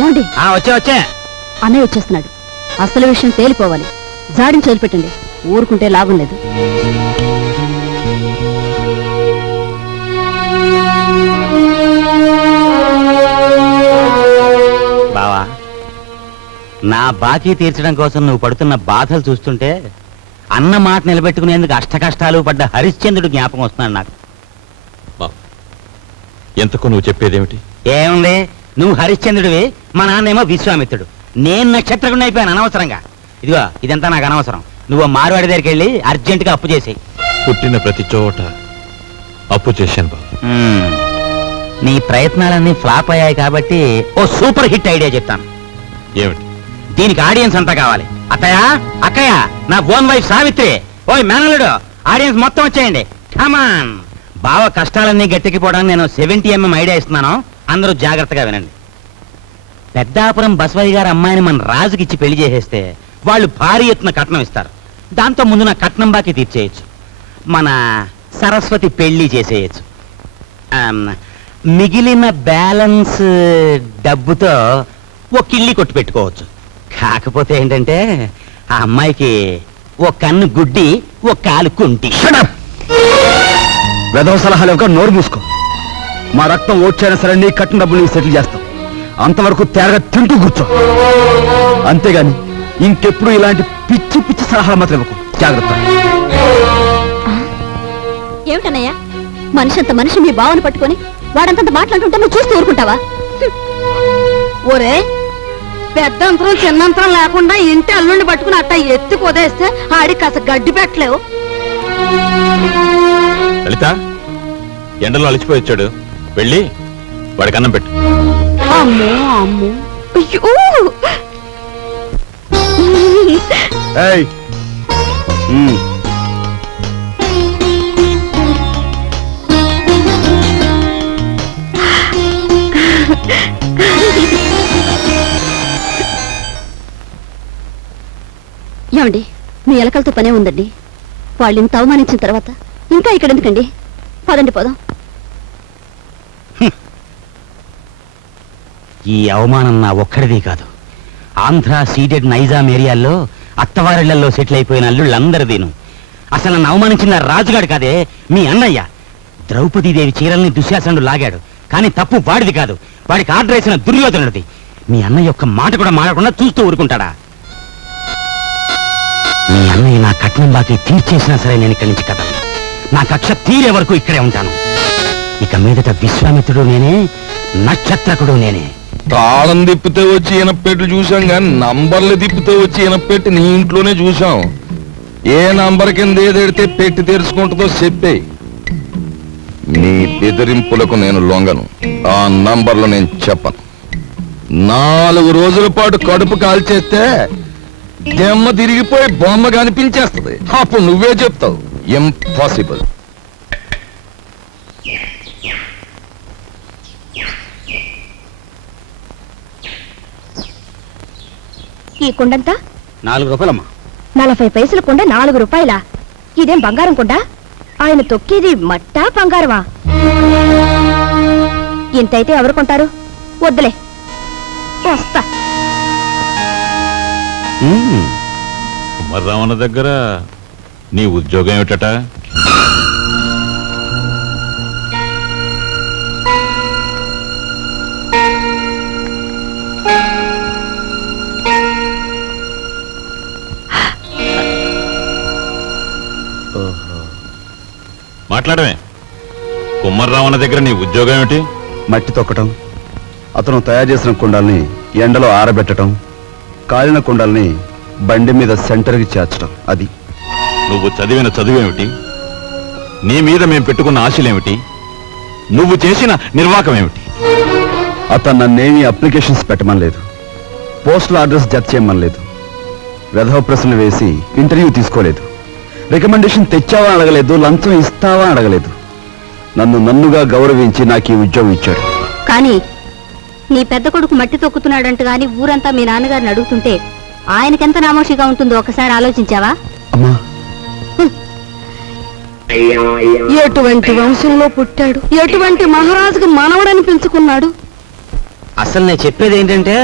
ఏమండి? వచ్చే అన్నయ్య వచ్చేస్తున్నాడు. అసలు విషయం తేలిపోవాలి. జాడిని వదిలిపెట్టండి. ఊరుకుంటే లాభం లేదు. బావా, నా బాకీ తీర్చడం కోసం నువ్వు పడుతున్న బాధలు చూస్తుంటే అన్న మాట నిలబెట్టుకునేందుకు అష్టకష్టాలు పడ్డ హరిశ్చంద్రుడు జ్ఞాపకం వస్తున్నాడు నాకు. ఎంతకు నువ్వు చెప్పేదేమిటి? ఏముంది, నువ్వు హరిశ్చంద్రుడివి, మా నాన్నేమో విశ్వామిత్రుడు. నేను నక్షత్రకుడిని అయిపోయాను అనవసరంగా. ఇదిగో ఇదంతా నాకు అనవసరం. నువ్వు మారువాడి దగ్గరికి వెళ్ళి అర్జెంటుగా అప్పు చేసేయి. పుట్టిన ప్రతి చోట అప్పు చేశాను బాబు. నీ ప్రయత్నాలన్నీ ఫ్లాప్ అయ్యాయి కాబట్టి ఓ సూపర్ హిట్ ఐడియా చెప్తాను. ఏమిటి? దీనికి ఆడియన్స్ అంతా కావాలి. అత్తయ్య, అక్కయ్య, నా ఓన్ వైఫ్ సావిత్రి, ఓయ్ మేనల్లుడు, ఆడియన్స్ మొత్తం వచ్చేయండి. కమాన్. బావ కష్టాలన్నీ గట్టెక్కిపోవడానికి నేను 70mm ఐడియా ఇస్తున్నాను. అందరూ జాగ్రత్తగా వినండి. పెద్దాపురం బసవయ్య గారి అమ్మాయిని మన రాజుకిచ్చి పెళ్లి చేసేస్తే వాళ్ళు భారీ ఎత్తున కట్నం ఇస్తారు. దాంతో ముందు నా కట్నం బాకీ తీర్చేయచ్చు. మన సరస్వతి పెళ్లి చేసేయచ్చు. మిగిలిన బ్యాలెన్స్ డబ్బుతో ఓ కిళ్ళి కొట్టు పెట్టుకోవచ్చు. కాకపోతే ఏంటంటే ఆ అమ్మాయికి ఓ కన్ను గుడ్డి, ఓ కాలు కుంటి. వెధవ సలహాలు ఒక నోరు మూసుకో. మా రక్తం ఓడ్చైనా సరే నీ కట్టిన డబ్బులు సెటిల్ చేస్తాం. అంతవరకు తేరగా తింటూ కూర్చో. అంతేగాని ఇంకెప్పుడు ఇలాంటి పిచ్చి పిచ్చి సలహాలు మాత్రం ఇవ్వకు. జాగ్రత్త. ఏమిటన్నయ్యా, మనిషి అంత మనిషి మీ బావని పట్టుకొని వాడంతంత మాట్లాడుతుంటే నువ్వు చూస్తూ ఊరుకుంటావా? ఒరే, పెద్దంతరం చిన్నంతరం లేకుండా ఇంటి అల్లుండి పట్టుకుని అట్ట ఎత్తి పొదేస్తే ఆడికి కాస్త గడ్డి పెట్టలేవు. లలిత, ఎండలో అలిచిపోయి వచ్చాడు, వెళ్ళి వాడికి అన్నం పెట్టు. అమ్మో అమ్మో, అయ్యో. ఏమండి, మీ ఎలకలతో పనే ఉందండి. వాళ్ళు ఇంత అవమానించిన తర్వాత ఇంకా ఇక్కడ ఎందుకండి? పదండి, పోదాం. ఈ అవమానం నా ఒక్కడిది కాదు. ఆంధ్ర సీడెడ్ నైజాం ఏరియాల్లో అత్తవారిళ్లలో సెటిల్ అయిపోయిన అల్లుళ్ళందరిదీను. అసలు నన్ను అవమానించిన రాజుగాడు కాదే, మీ అన్నయ్య. ద్రౌపదీదేవి చీరల్ని దుశ్శాసనుడు లాగాడు, కానీ తప్పు వాడిది కాదు, వాడికి ఆర్డర్ వేసిన దుర్యోధనుడిది. మీ అన్నయ్య ఒక్క మాట కూడా మాడకుండా చూస్తూ ఊరుకుంటాడా? మీ అన్నయ్య నా కట్నం బాకీ తీర్చేసినా సరే నేను ఇక్కడి నుంచి కదలను. నా కక్ష తీరే వరకు ఇక్కడే ఉంటాను. ఇక మీదట విశ్వామిత్రుడు నేనే, నక్షత్రకుడు నేనే. తాళం తిప్పితే వచ్చి ఈనపెట్లు చూసాం కానీ నంబర్లు తిప్పితే వచ్చి ఈనపెట్టి నీ ఇంట్లోనే చూసాం. ఏ నంబర్ కింద ఏదెడితే పెట్టి తెరుచుకుంటుందో చెప్పేయి. నీ బెదిరింపులకు నేను లొంగను. ఆ నంబర్లు నేను చెప్పను. 4 రోజుల పాటు కడుపు కాల్చేస్తే దెమ్మ తిరిగిపోయి బొమ్మ కనిపించేస్తుంది. అప్పుడు నువ్వే చెప్తావు ఇంపాసిబుల్. ఈ కుండంతా 4 రూపాయలమ్మా. 40 పైసల కుండ 4 రూపాయలా? ఇదేం బంగారం కుండ? ఆయన తొక్కేది మట్టా బంగారమా? ఇంతైతే ఎవరు కొంటారు? వద్దులే, వస్తా. కుమారరావణ దగ్గర నీ ఉద్యోగం ఏమిటట? మాట్లాడమే. కుమారరావణ దగ్గర నీ ఉద్యోగం ఏమిటి? మట్టి తొక్కటం, అతను తయారు చేసిన కుండాల్ని ఎండలో ఆరబెట్టడం, కాలిన కుండాల్ని బండి మీద సెంటర్కి చేర్చడం. అది. నువ్వు చదివిన చదువేమిటి? నీ మీద మేం పెట్టుకున్న ఆశలేమిటి? నువ్వు చేసిన నిర్వాకం ఏమిటి? అతను నన్నేమీ అప్లికేషన్స్ పెట్టమనలేదు, పోస్టల్ అడ్రస్ జత చేయమనలేదు, వెధవ ప్రశ్నలు వేసి ఇంటర్వ్యూ తీసుకోలేదు, రికమెండేషన్ తెచ్చావా అడగలేదు, లంచం ఇస్తావా అడగలేదు. నన్నుగా గౌరవించి నాకు ఈ ఉద్యోగం ఇచ్చాడు. కానీ నీ పెద్ద కొడుకు మట్టి తొక్కుతున్నాడంట గాని ఊరంతా మీ నాన్నగారిని అడుగుతుంటే ఆయనకెంత నామోషిగా ఉంటుందో ఒకసారి ఆలోచించావా? అమ్మా, ఎటువంటి వంశంలో పుట్టాడు, ఎటువంటి మహారాజుకు మనవడని పెంచుకున్నాడు. అసలు నేను చెప్పేది ఏంటంటే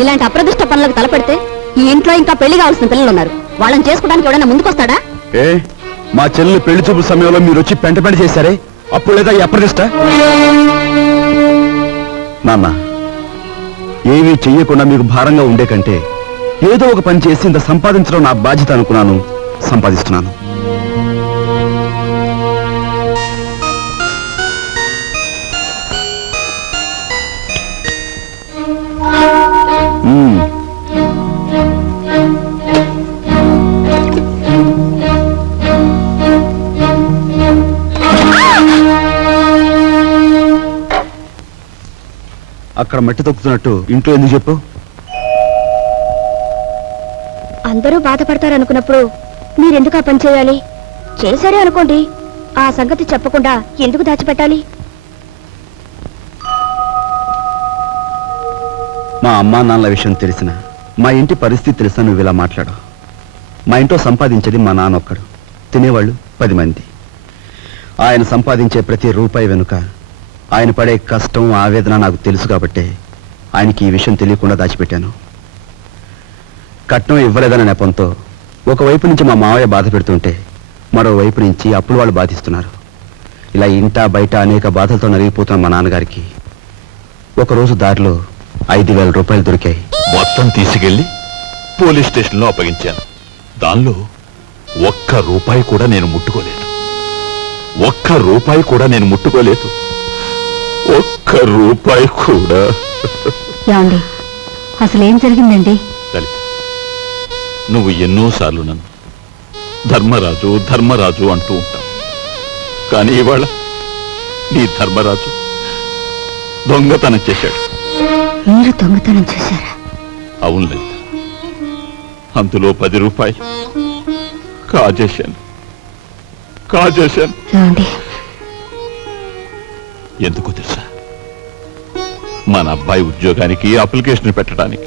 ఇలాంటి అప్రదిష్ట పనులకు తలపెడితే ఈ ఇంట్లో ఇంకా పెళ్లి కావాల్సిన పిల్లలు ఉన్నారు. వాళ్ళని చేసుకోవడానికి ఎవడైనా ముందుకొస్తాడా? ఏ మా చెల్లెలు పెళ్లి చూపుల సమయంలో మీరు వచ్చి పెంట చేశారే, అప్పుడు లేదా ఈ అప్రదిష్ట? నాన్న, ఏమీ చెయ్యకుండా మీకు భారంగా ఉండే కంటే ఏదో ఒక పని చేసి ఇంత సంపాదించడం నా బాధ్యత అనుకున్నాను, సంపాదిస్తున్నాను. అక్కడ మట్టి తొక్కుతున్నట్టు ఇంట్లో ఎందుకు చెప్పు? అందరూ బాధపడతారనుకున్నప్పుడు మీరెందుకు ఆ పని చేయాలి? చేశారే అనుకోండి, ఆ సంగతి చెప్పకుండా ఎందుకు దాచిపెట్టాలి? మా అమ్మా నాన్నల విషయం తెలిసిన, మా ఇంటి పరిస్థితి తెలిసిన నువ్వు ఇలా మాట్లాడు. మా ఇంట్లో సంపాదించేది మా నాన్న ఒక్కడు, తినేవాళ్ళు 10 మంది. ఆయన సంపాదించే ప్రతి రూపాయి వెనుక ఆయన పడే కష్టం, ఆవేదన నాకు తెలుసు కాబట్టి ఆయనకి ఈ విషయం తెలియకుండా దాచిపెట్టాను. కట్నం ఇవ్వలేదన్న నెపంతో ఒకవైపు నుంచి మా మావయ్య బాధ పెడుతుంటే మరోవైపు నుంచి అప్పులు వాళ్ళు బాధిస్తున్నారు. ఇలా ఇంటా బయట అనేక బాధలతో నలిగిపోతున్న మా నాన్నగారికి ఒకరోజు దారిలో 5,000 రూపాయలు దొరికాయి. మొత్తం తీసుకెళ్లి పోలీస్ స్టేషన్లో అప్పగించాను. దానిలో ఒక్క రూపాయి కూడా నేను ముట్టుకోలేదు. ఒక్క రూపాయి కూడా నేను ముట్టుకోలేదు. ఒక్క రూపాయి కూడా. ఏమండి, అసలేం జరిగిందండి? లలిత, నువ్వు ఎన్నోసార్లు నన్ను ధర్మరాజు ధర్మరాజు అంటూ ఉంటావు. కానీ ఇవాళ నీ ధర్మరాజు దొంగతనం చేశాడు. మీరు దొంగతనం చేశారా? అవును లలిత, అందులో 10 రూపాయలు కాజేశాను. ఏమండి, ఎందుకు తెలుసా? మన అబ్బాయి ఉద్యోగానికి అప్లికేషన్ పెట్టడానికి.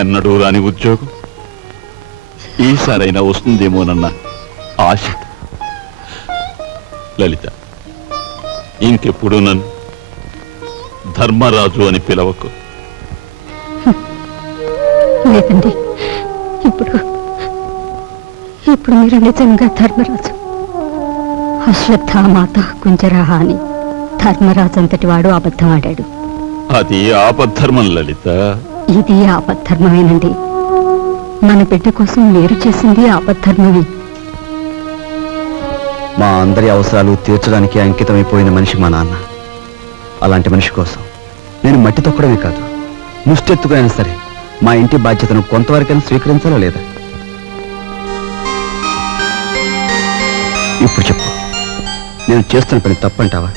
ఎన్నడూ రాని ఉద్యోగం ఈసారైనా వస్తుందేమోనన్న ఆశ. లలిత, ఇంకెప్పుడు నన్ను ధర్మరాజు అని పిలవకు. లేదండి, ఇప్పుడు మీరు నిజంగా ధర్మరాజు. అశ్వత్థామాత కుంజరహ అని ధర్మరాజు అంతటి వాడు అబద్ధం ఆడాడు. అది ఆపద్ధర్మం లలిత. ఇది ఆపద్ధర్మమేనండి. మన బిడ్డ కోసం మీరు చేసింది ఆపద్ధర్మమే. మా అందరి అవసరాలు తీర్చడానికి అంకితమైపోయిన మనిషి మా నాన్న. అలాంటి మనిషి కోసం నేను మట్టి తొక్కడమే కాదు, ముష్టెత్తుకునైనా సరే మా ఇంటి బాధ్యతను కొంతవరకైనా స్వీకరించాలా లేదా? ఇప్పుడు చెప్పు, నేను చేస్తున్న పని తప్పంటావా?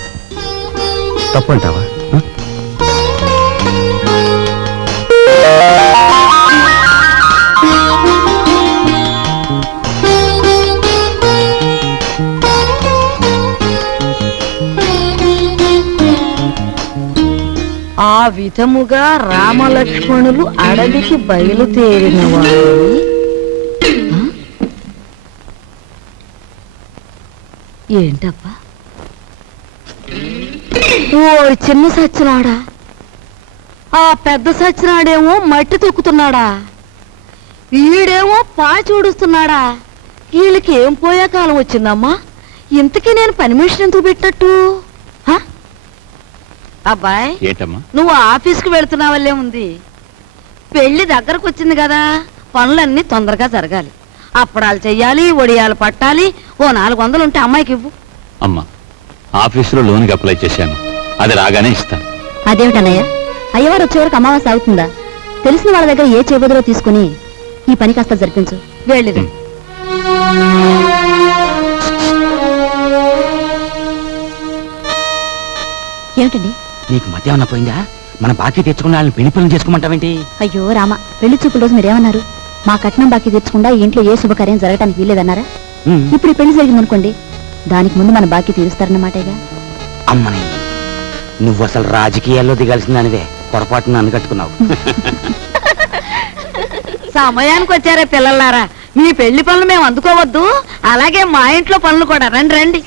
ఆ విధముగా రామలక్ష్మణులు అడవికి బయలుదేరిన వారు ఏంటబ్బా? ఓ చిన్న సచ్చినాడా, ఆ పెద్ద సచ్చినాడేమో మట్టి తొక్కుతున్నాడా, వీడేమో పాచి ఊడుస్తున్నాడా. వీళ్ళకి ఏం పోయే కాలం వచ్చిందమ్మా? ఇంతకీ నేను పని మనిషిని ఎందుకు పెట్టినట్టు? అబ్బాయ్, ఏంటమ్మా? నువ్వు ఆఫీస్కి వెళుతున్నావల్లే ఉంది. పెళ్లి దగ్గరకు వచ్చింది కదా, పనులన్నీ తొందరగా జరగాలి. అప్పడాలు చెయ్యాలి, వడియాలు పట్టాలి. ఓ 400 ఉంటే అమ్మాయికి ఇవ్వు. అమ్మా, ఆఫీసులో లోన్కి అప్లై చేశాను, అది రాగానే ఇస్తాను. అదేమిటన్నయ్య, అయ్యవారు వచ్చే వరకు అమావాస్య అవుతుందా? తెలిసిన వాళ్ళ దగ్గర ఏ చేబదులో తీసుకుని ఈ పని కాస్త జరిపించు. వెళ్ళిది. ఏమిటండి? నీకు మధ్య ఏమన్నా పోయిందా? మన బాకీ తెచ్చుకున్న వాళ్ళని పెళ్లి పనులు చేసుకోమంటావేంటి? అయ్యో రామ, పెళ్లి చూపుల రోజు మీరేమన్నారు? మా కట్నం బాకీ తెచ్చకుండా ఇంట్లో ఏ శుభకార్యం జరగడానికి వీల్లేదన్నారా? ఇప్పుడు ఈ పెళ్లి జరిగిందనుకోండి, దానికి ముందు మన బాకీ తీరుస్తారన్నమాటేగా. అమ్మని, నువ్వు అసలు రాజకీయాల్లో దిగాల్సిందానివే, పొరపాటున నన్ను కట్టుకున్నావు. సమయానికి వచ్చారే పిల్లలారా, మీ పెళ్లి పనులు మేము అందుకోవద్దు, అలాగే మా ఇంట్లో పనులు కూడా. రండి రండి.